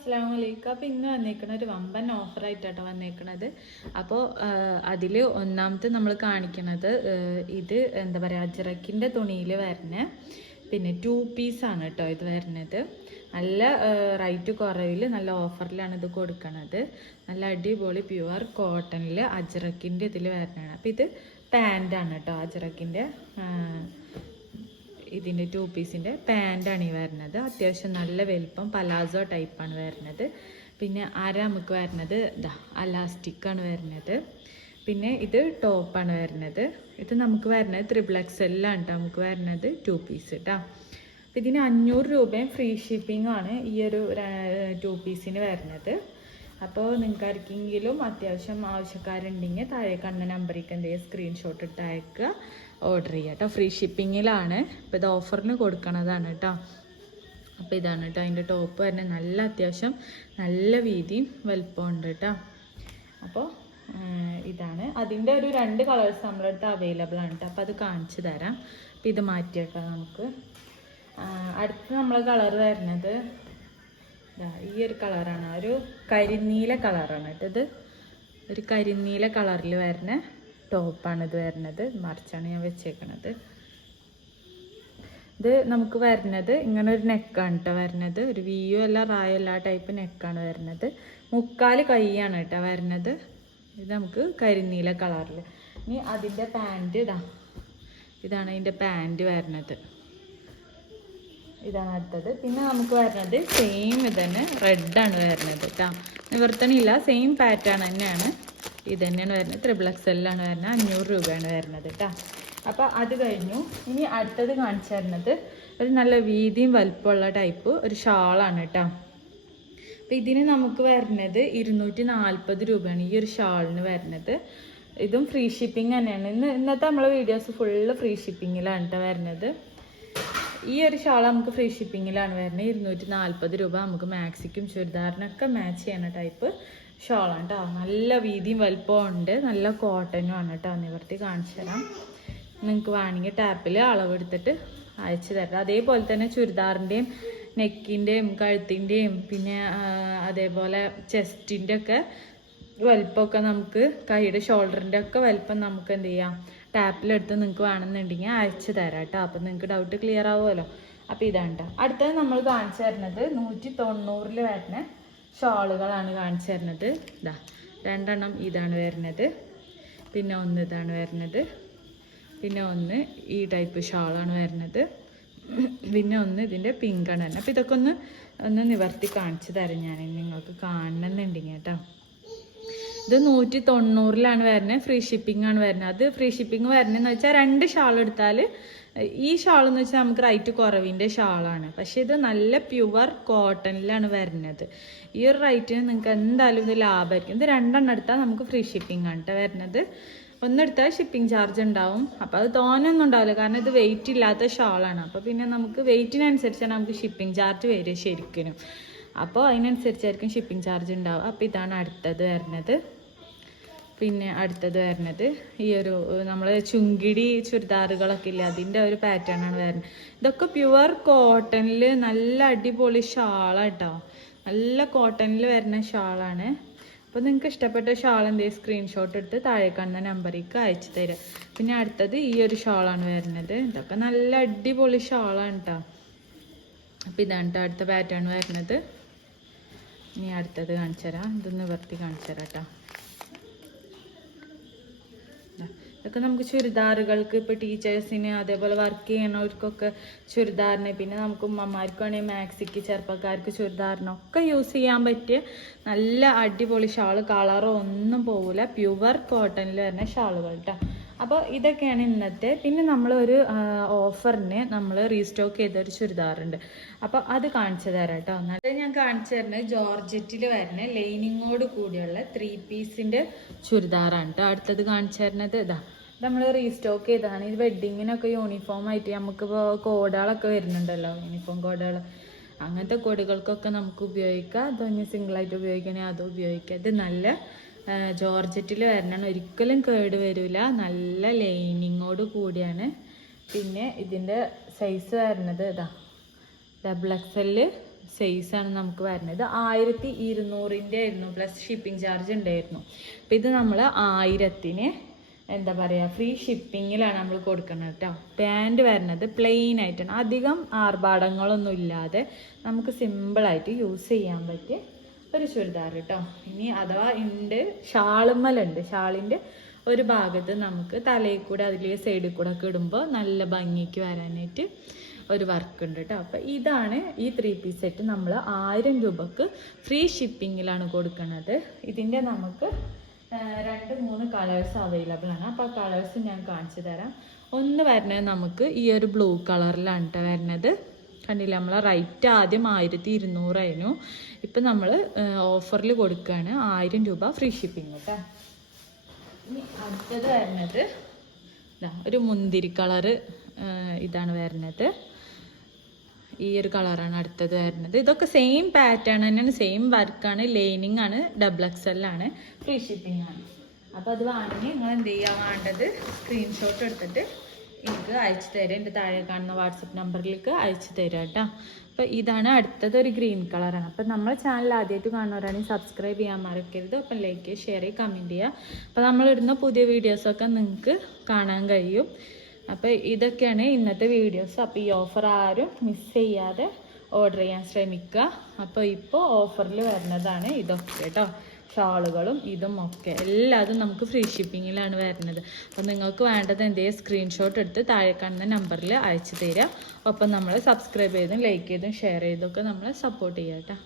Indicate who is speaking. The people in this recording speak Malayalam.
Speaker 1: അസ്സാം വലൈക്കും അപ്പോൾ ഇന്ന് വന്നേക്കണ ഒരു വമ്പൻ ഓഫറായിട്ടാട്ടോ വന്നേക്കണത്. അപ്പോൾ അതിൽ ഒന്നാമത്തെ നമ്മൾ കാണിക്കണത് ഇത് എന്താ പറയുക അജറക്കിന്റെ തുണിയിൽ വരുന്ന പിന്നെ ടു പീസാണ് കേട്ടോ ഇത് വരുന്നത് നല്ല റേറ്റ് കുറവിൽ നല്ല ഓഫറിലാണ് ഇത് കൊടുക്കണത്. നല്ല അടിപൊളി പ്യുവർ കോട്ടണിൽ അജറക്കിന്റെ ഇതിൽ വരുന്നതാണ് അപ്പോൾ ഇത് പാന്റാണ് കേട്ടോ അജറക്കിന്റെ ഇതിന്റെ ടു പീസിന്റെ പാന്റാണ് ഈ വരുന്നത്. അത്യാവശ്യം നല്ല വലിപ്പം പലാസോ ടൈപ്പാണ് വരുന്നത്. പിന്നെ അര നമുക്ക് വരുന്നത് ഇതാ അലാസ്റ്റിക്കാണ് വരുന്നത്. പിന്നെ ഇത് ടോപ്പാണ് വരുന്നത്. ഇത് നമുക്ക് വരുന്നത് ത്രിബിൾ എക്സ് എല്ലാണ് കേട്ടോ നമുക്ക് വരുന്നത് ടു പീസ് കേട്ടോ അപ്പം ഇതിന് അഞ്ഞൂറ് രൂപയും ഫ്രീ ഷിപ്പിംഗ് ആണ് ഈ ഒരു ടു പീസിന് വരുന്നത്. അപ്പോൾ നിങ്ങൾക്ക് ആർക്കെങ്കിലും അത്യാവശ്യം ആവശ്യക്കാരുണ്ടെങ്കിൽ താഴെ കണ്ട നമ്പറിലേക്ക് എന്തെങ്കിലും സ്ക്രീൻഷോട്ട് ഇട്ട് അയക്കുക. ഓർഡർ ചെയ്യുക കേട്ടോ ഫ്രീ ഷിപ്പിങ്ങിലാണ് ഇപ്പോൾ ഇത് ഓഫറിന് കൊടുക്കണതാണ് കേട്ടോ അപ്പോൾ ഇതാണ് കേട്ടോ അതിന്റെ ടോപ്പ് തന്നെ നല്ല അത്യാവശ്യം നല്ല വീതിയും ഉണ്ട് കേട്ടോ അപ്പോൾ ഇതാണ്. അതിന്റെ ഒരു രണ്ട് കളേഴ്സ് നമ്മുടെ അടുത്ത് അവൈലബിൾ ആണ് കേട്ടോ അപ്പോൾ അത് കാണിച്ചു തരാം. അപ്പോൾ ഇത് മാറ്റിയേക്കാം നമുക്ക്. അടുത്ത് നമ്മൾ കളർ വരുന്നത് ഈ ഒരു കളറാണ്. ഒരു കരിനീല കളറാണ് ഇത്. ഒരു കരിനീല കളറിൽ വരുന്ന ടോപ്പാണ് ഇത് വരുന്നത്. മറിച്ചാണ് ഞാൻ വെച്ചേക്കണത്. ഇത് നമുക്ക് വരുന്നത് ഇങ്ങനെ ഒരു നെക്കാണ് കേട്ടോ വരുന്നത്. ഒരു വിയു അല്ല റായ അല്ല ടൈപ്പ് നെക്കാണ് വരുന്നത്. മുക്കാൽ കൈയാണ് കേട്ടോ വരുന്നത്. ഇത് നമുക്ക് കരിനീല കളറിൽ ഇനി അതിന്റെ പാന്റ് ഇതാ. ഇതാണ് അതിന്റെ പാന്റ് വരുന്നത്. ഇതാണ് അടുത്തത്. പിന്നെ നമുക്ക് വരുന്നത് സെയിം ഇത് തന്നെ റെഡാണ് വരുന്നത് കേട്ടോ നിവർത്തണില്ല സെയിം പാറ്റേൺ തന്നെയാണ് ഇത് തന്നെയാണ് വരുന്നത് ത്രിബിൾ എല്ലാണ് വരുന്നത്. അഞ്ഞൂറ് രൂപയാണ് വരുന്നത് കേട്ടോ അപ്പോൾ അത് കഴിഞ്ഞു. ഇനി അടുത്തത് കാണിച്ചു തരുന്നത് ഒരു നല്ല വീതിയും വലുപ്പമുള്ള ടൈപ്പ് ഒരു ഷാളാണ് കേട്ടോ അപ്പം ഇതിന് നമുക്ക് വരുന്നത് ഇരുന്നൂറ്റി നാൽപ്പത് രൂപയാണ് ഈ ഒരു ഷാളിന് വരുന്നത്. ഇതും ഫ്രീ ഷിപ്പിംഗ് തന്നെയാണ്. ഇന്ന് ഇന്നത്തെ നമ്മളെ വീഡിയോസ് ഫുള്ള് ഫ്രീ ഷിപ്പിങ്ങിലാണ് കേട്ടോ വരുന്നത്. ഈ ഒരു ഷാൾ നമുക്ക് ഫ്രീ ഷിപ്പിങ്ങിലാണ് വരുന്നത്. ഇരുന്നൂറ്റി നാൽപ്പത് രൂപ നമുക്ക് മാക്സിക്കും ചുരിദാറിനൊക്കെ മാച്ച് ചെയ്യുന്ന ടൈപ്പ് ഷോളാണ് കേട്ടോ നല്ല വീതിയും വലുപ്പവും ഉണ്ട്. നല്ല കോട്ടനും ആണ് കേട്ടോ നിവർത്തി കാണിച്ചു തരാം. നിങ്ങൾക്ക് വേണമെങ്കിൽ ടാപ്പിൽ അളവെടുത്തിട്ട് അയച്ചു തരാം. അതേപോലെ തന്നെ ചുരിദാറിന്റെയും നെക്കിന്റെയും കഴുത്തിന്റെയും പിന്നെ അതേപോലെ ചെസ്റ്റിന്റെ ഒക്കെ വലിപ്പമൊക്കെ നമുക്ക് കൈയുടെ ഷോൾഡറിന്റെ ഒക്കെ വലിപ്പം നമുക്ക് എന്ത് ചെയ്യാം? ടാപ്പിലെടുത്ത് നിങ്ങൾക്ക് വേണമെന്നുണ്ടെങ്കിൽ അയച്ചു തരാം കേട്ടോ. അപ്പം നിങ്ങൾക്ക് ഡൗട്ട് ക്ലിയർ ആവുമല്ലോ. അപ്പോൾ ഇതാണ് കേട്ടോ അടുത്തത് നമ്മൾ കാണിച്ചു തരുന്നത് നൂറ്റി തൊണ്ണൂറിൽ വരുന്ന ഷോളുകളാണ് കാണിച്ചു തരുന്നത്. ഇതാ രണ്ടെണ്ണം ഇതാണ് വരുന്നത്. പിന്നെ ഒന്ന് ഇതാണ് വരുന്നത്. പിന്നെ ഒന്ന് ഈ ടൈപ്പ് ഷാളാണ് വരുന്നത്. പിന്നെ ഒന്ന് ഇതിന്റെ പിങ്കാണ് വരുന്നത്. അപ്പോൾ ഇതൊക്കെ ഒന്ന് ഒന്ന് നിവർത്തി കാണിച്ചു തരാം ഞാൻ നിങ്ങൾക്ക് കാണണമെന്നുണ്ടെങ്കിൽ കേട്ടോ. ഇത് നൂറ്റി തൊണ്ണൂറിലാണ് വരുന്നത്. ഫ്രീ ഷിപ്പിംഗ് ആണ് വരുന്നത്. അത് ഫ്രീ ഷിപ്പിംഗ് വരുന്നതെന്ന് വെച്ചാൽ രണ്ട് ഷാൾ എടുത്താൽ ഈ ഷാൾ എന്ന് വെച്ചാൽ നമുക്ക് റൈറ്റ് കുറവിന്റെ ഷാളാണ് പക്ഷേ ഇത് നല്ല പ്യുവർ കോട്ടണിലാണ് വരുന്നത്. ഈ ഒരു റൈറ്റിന് നിങ്ങൾക്ക് എന്തായാലും ഇത് ലാഭമായിരിക്കും. ഇത് രണ്ടെണ്ണം എടുത്താൽ നമുക്ക് ഫ്രീ ഷിപ്പിംഗ് ആണ് കേട്ടോ വരുന്നത്. ഒന്നെടുത്താൽ ഷിപ്പിംഗ് ചാർജ് ഉണ്ടാവും. അപ്പോൾ അത് തോനൊന്നും ഉണ്ടാവില്ല. കാരണം ഇത് വെയിറ്റ് ഇല്ലാത്ത ഷാളാണ് അപ്പോൾ പിന്നെ നമുക്ക് വെയിറ്റിനനുസരിച്ചാണ് നമുക്ക് ഷിപ്പിംഗ് ചാർജ് വരിക ശരിക്കും അപ്പോൾ അതിനനുസരിച്ചായിരിക്കും ഷിപ്പിംഗ് ചാർജ് ഉണ്ടാവുക. അപ്പോൾ ഇതാണ് അടുത്തത് വരുന്നത്. പിന്നെ അടുത്തത് വരുന്നത് ഈ ഒരു നമ്മൾ ചുങ്കിടി ചുരിദാറുകളൊക്കെ ഇല്ലേ അതിന്റെ ഒരു പാറ്റേൺ ആണ് വരുന്നത്. ഇതൊക്കെ പ്യുവർ കോട്ടണിൽ നല്ല അടിപൊളി ഷാളാണ് കേട്ടോ നല്ല കോട്ടണിൽ വരുന്ന ഷാളാണ്. അപ്പോൾ നിങ്ങൾക്ക് ഇഷ്ടപ്പെട്ട ഷാൾ എന്തെങ്കിലും സ്ക്രീൻഷോട്ട് എടുത്ത് താഴെ കാണുന്ന നമ്പറിലേക്ക് അയച്ചു തരാം. പിന്നെ അടുത്തത് ഈ ഒരു ഷാളാണ് വരുന്നത്. ഇതൊക്കെ നല്ല അടിപൊളി ഷാളാണ് കേട്ടോ അപ്പോൾ ഇതാണ് കേട്ടോ അടുത്ത പാറ്റേൺ വരുന്നത്. ഇനി അടുത്തത് കാണിച്ചു തരാം. ഇതൊന്ന് വൃത്തി കാണിച്ചു തരാം കേട്ടോ ഇതൊക്കെ നമുക്ക് ചുരിദാറുകൾക്ക് ഇപ്പോൾ ടീച്ചേഴ്സിന് അതേപോലെ വർക്ക് ചെയ്യണവർക്കൊക്കെ ചുരിദാറിന്. പിന്നെ നമുക്ക് ഉമ്മമാർക്കാണെങ്കിൽ മാക്സിക്ക് ചെറുപ്പക്കാർക്ക് ചുരിദാറിനൊക്കെ യൂസ് ചെയ്യാൻ പറ്റിയ നല്ല അടിപൊളി ഷാൾ കളറോ ഒന്നും പോകില്ല പ്യുവർ കോട്ടണിൽ വരുന്ന ഷാളുകൾ കേട്ടോ അപ്പോൾ ഇതൊക്കെയാണ് ഇന്നത്തെ. പിന്നെ നമ്മൾ ഒരു ഓഫറിന് നമ്മൾ റീസ്റ്റോക്ക് ചെയ്ത ഒരു ചുരിദാറുണ്ട്. അപ്പോൾ അത് കാണിച്ചു തരാം കേട്ടോ അത് ഞാൻ കാണിച്ചു തരുന്നത് ജോർജറ്റിൽ വരുന്ന ലൈനിങ്ങോട് കൂടിയുള്ള ത്രീ പീസിന്റെ ചുരിദാറാണ് കേട്ടോ അടുത്തത് കാണിച്ചു തരുന്നത് ഇതാ. നമ്മൾ റീസ്റ്റോക്ക് ചെയ്തതാണ്. ഈ വെഡ്ഡിങ്ങിനൊക്കെ യൂണിഫോം ആയിട്ട് നമുക്കിപ്പോൾ കോഡുകളൊക്കെ വരുന്നുണ്ടല്ലോ. യൂണിഫോം കോഡുകൾ അങ്ങനത്തെ കോഡുകൾക്കൊക്കെ നമുക്ക് ഉപയോഗിക്കാം. അതൊന്ന് സിംഗിളായിട്ട് ഉപയോഗിക്കണേ അതും ഉപയോഗിക്കാം. ഇത് നല്ല ജോർജറ്റിൽ വരണം ഒരിക്കലും കേട് വരില്ല നല്ല ലൈനിങ്ങോട് കൂടിയാണ്. പിന്നെ ഇതിന്റെ സൈസ് വരുന്നത് ഇതാ. ഡബിൾ എക്സ് എൽ സൈസാണ് നമുക്ക് വരുന്നത് ആയിരത്തി ഇരുന്നൂറിന്റെ ആയിരുന്നു. പ്ലസ് ഷിപ്പിംഗ് ചാർജ് ഉണ്ടായിരുന്നു. അപ്പം ഇത് നമ്മൾ ആയിരത്തിന് എന്താ പറയുക ഫ്രീ ഷിപ്പിങ്ങിലാണ് നമ്മൾ കൊടുക്കുന്നത് കേട്ടോ പാന്റ് വരുന്നത് പ്ലെയിൻ ആയിട്ടാണ്. അധികം ആർഭാടങ്ങളൊന്നും ഇല്ലാതെ നമുക്ക് സിമ്പിളായിട്ട് യൂസ് ചെയ്യാൻ പറ്റിയ ഒരു ചുരിദാർ കേട്ടോ ഇനി അഥവാ ഉണ്ട് ഷാളുമ്മലുണ്ട്. ഷാളിന്റെ ഒരു ഭാഗത്ത് നമുക്ക് തലയിൽ കൂടെ അതിലെ സൈഡിൽ കൂടെ ഒക്കെ ഇടുമ്പോൾ നല്ല ഭംഗിക്ക് വരാനായിട്ട് ഒരു വർക്ക് ഉണ്ട് കേട്ടോ അപ്പോൾ ഇതാണ് ഈ ത്രീ പീസ് സെറ്റ് നമ്മൾ ആയിരം രൂപക്ക് ഫ്രീ ഷിപ്പിങ്ങിലാണ് കൊടുക്കുന്നത്. ഇതിന്റെ നമുക്ക് രണ്ട് മൂന്ന് കളേഴ്സ് അവൈലബിൾ ആണ്. അപ്പോൾ ആ കളേഴ്സ് ഞാൻ കാണിച്ചു തരാം. ഒന്ന് വരുന്നത് നമുക്ക് ഈ ഒരു ബ്ലൂ കളറിലാണ് കേട്ടോ വരുന്നത്. കണ്ടില്ല? നമ്മൾ റൈറ്റ് ആദ്യം ആയിരത്തി ഇരുന്നൂറായിരുന്നു ഇപ്പം നമ്മൾ ഓഫറിൽ കൊടുക്കുകയാണ് ആയിരം രൂപ ഫ്രീ ഷിപ്പിംഗ് കേട്ടോ ഇനി അടുത്തത് വരുന്നത് ഒരു മുന്തിരി കളറ് ഇതാണ് വരുന്നത്. ഈ ഒരു കളറാണ് അടുത്തത് വരുന്നത്. ഇതൊക്കെ സെയിം പാറ്റേൺ തന്നെയാണ് സെയിം വർക്കാണ് ലൈനിങ് ആണ് ഡബിൾ എക്സ് ആണ് ഫ്രീ ഷിപ്പിംഗ് ആണ്. അപ്പോൾ അത് വാങ്ങി നിങ്ങൾ എന്ത് ചെയ്യാൻ വേണ്ടത്? സ്ക്രീൻഷോട്ട് എടുത്തിട്ട് എനിക്ക് അയച്ചു തരാം. എന്റെ താഴെ കാണുന്ന വാട്സപ്പ് നമ്പറിലേക്ക് അയച്ചു തരാം കേട്ടോ. അപ്പോൾ ഇതാണ് അടുത്തത് ഒരു ഗ്രീൻ കളറാണ് അപ്പോൾ നമ്മൾ ചാനൽ ആദ്യമായിട്ട് കാണുന്നവരാണെങ്കിൽ സബ്സ്ക്രൈബ് ചെയ്യാൻ മറക്കരുത്. അപ്പം ലൈക്ക് ചെയ്യുക ഷെയർ ചെയ്യുക. കമന്റ് ചെയ്യുക അപ്പോൾ നമ്മളിടുന്ന പുതിയ വീഡിയോസൊക്കെ നിങ്ങൾക്ക് കാണാൻ കഴിയും. അപ്പോൾ ഇതൊക്കെയാണ് ഇന്നത്തെ വീഡിയോസ് അപ്പോൾ ഈ ഓഫർ ആരും മിസ് ചെയ്യാതെ ഓർഡർ ചെയ്യാൻ ശ്രമിക്കുക. അപ്പോൾ ഇപ്പോൾ ഓഫറിൽ വരുന്നതാണ് ഇതൊക്കെ കേട്ടോ. ഷാളുകളും ഇതും ഒക്കെ. എല്ലാതും നമുക്ക് ഫ്രീ ഷിപ്പിങ്ങിലാണ് വരുന്നത്. അപ്പോൾ നിങ്ങൾക്ക് വേണ്ടത് എന്തെങ്കിലും സ്ക്രീൻഷോട്ട് എടുത്ത് താഴെ കാണുന്ന നമ്പറിൽ അയച്ചു തരിക. ഒപ്പം നമ്മൾ സബ്സ്ക്രൈബ് ചെയ്തും ലൈക്ക് ചെയ്തും ഷെയർ ചെയ്തൊക്കെ നമ്മൾ സപ്പോർട്ട് ചെയ്യാം കേട്ടോ.